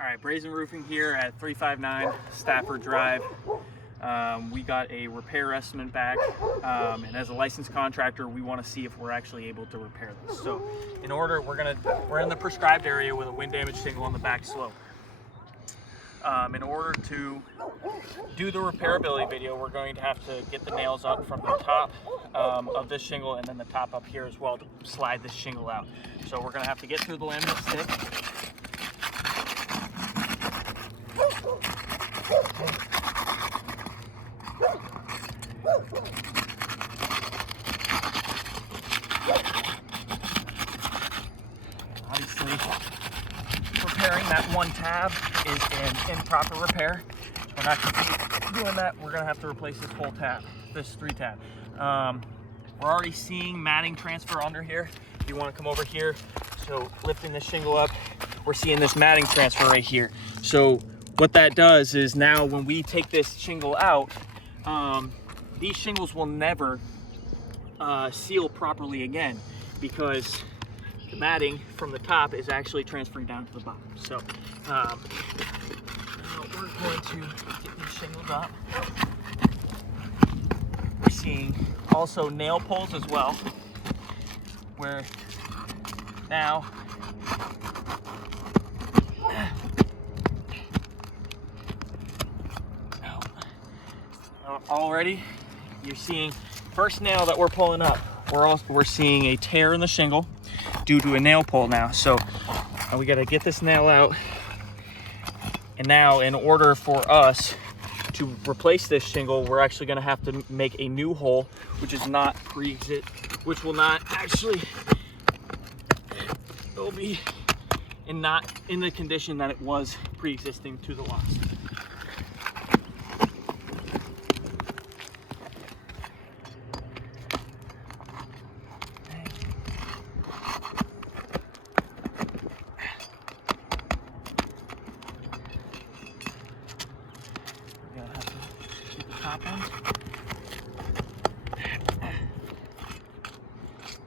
All right, Brazen Roofing here at 359 Stafford Drive. We got a repair estimate back, and as a licensed contractor, we want to see if we're actually able to repair this. So, in order, we're in the prescribed area with a wind damage shingle on the back slope. In order to do the repairability video, we're going to have to get the nails up from the top of this shingle and then the top up here as well to slide this shingle out. So we're going to have to get through the laminate stick. Obviously, repairing that one tab is an improper repair. So we're not going to be doing that. We're going to have to replace this whole tab, this 3-tab. We're already seeing matting transfer under here. If you want to come over here, so lifting the shingle up, we're seeing this matting transfer right here. So what that does is now when we take this shingle out, these shingles will never seal properly again because the matting from the top is actually transferring down to the bottom. So now we're going to get these shingles up. We're seeing also nail pulls as well, where now already you're seeing first nail that we're pulling up, we're seeing a tear in the shingle due to a nail pull now. So we got to get this nail out, and now in order for us to replace this shingle, we're actually going to have to make a new hole, which is not which will not actually, it'll be not in the condition that it was pre-existing to the loss.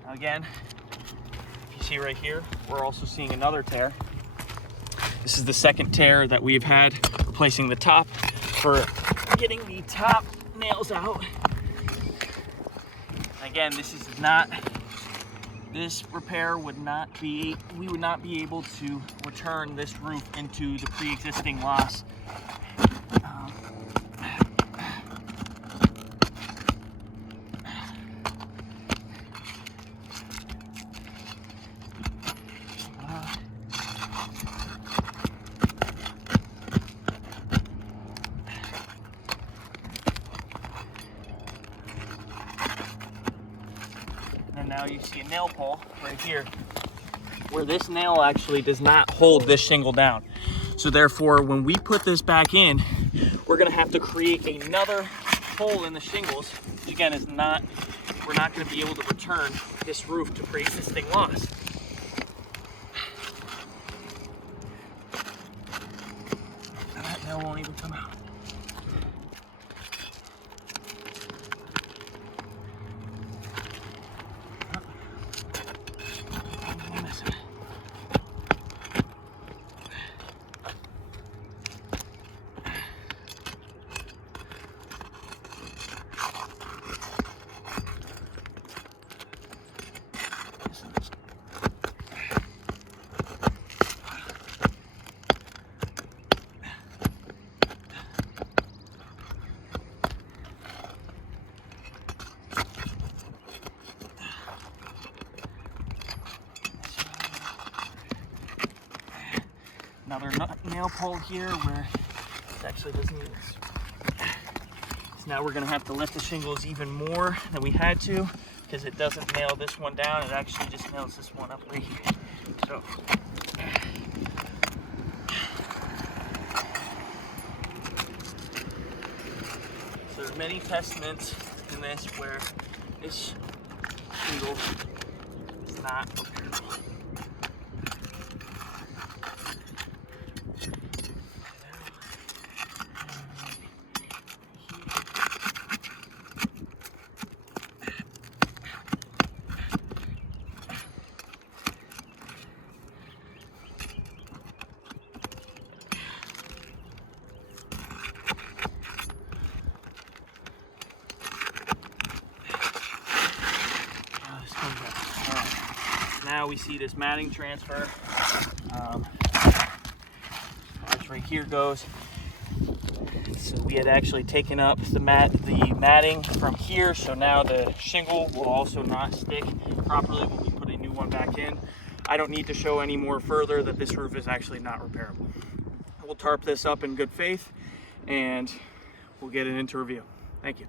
Now again, if you see right here, we're also seeing another tear. This is the second tear that we've had replacing the top for getting the top nails out. Again, this repair would not be, we would not be able to return this roof into the pre-existing loss. And now you see a nail pull right here where this nail actually does not hold this shingle down. So therefore, when we put this back in, we're gonna have to create another hole in the shingles, which again is we're not gonna be able to return this roof to pre-existing loss. And that nail won't even come out. Another nail pull here where it actually doesn't even. So now we're going to have to lift the shingles even more than we had to because it doesn't nail this one down. It actually just nails this one up right here. So there's many testaments in this where this shingle is not repairable. now we see this matting transfer. That's right here goes. So we had actually taken up the matting from here, so now the shingle will also not stick properly when we put a new one back in. I don't need to show any more further that this roof is actually not repairable. We'll tarp this up in good faith and we'll get it into review. Thank you.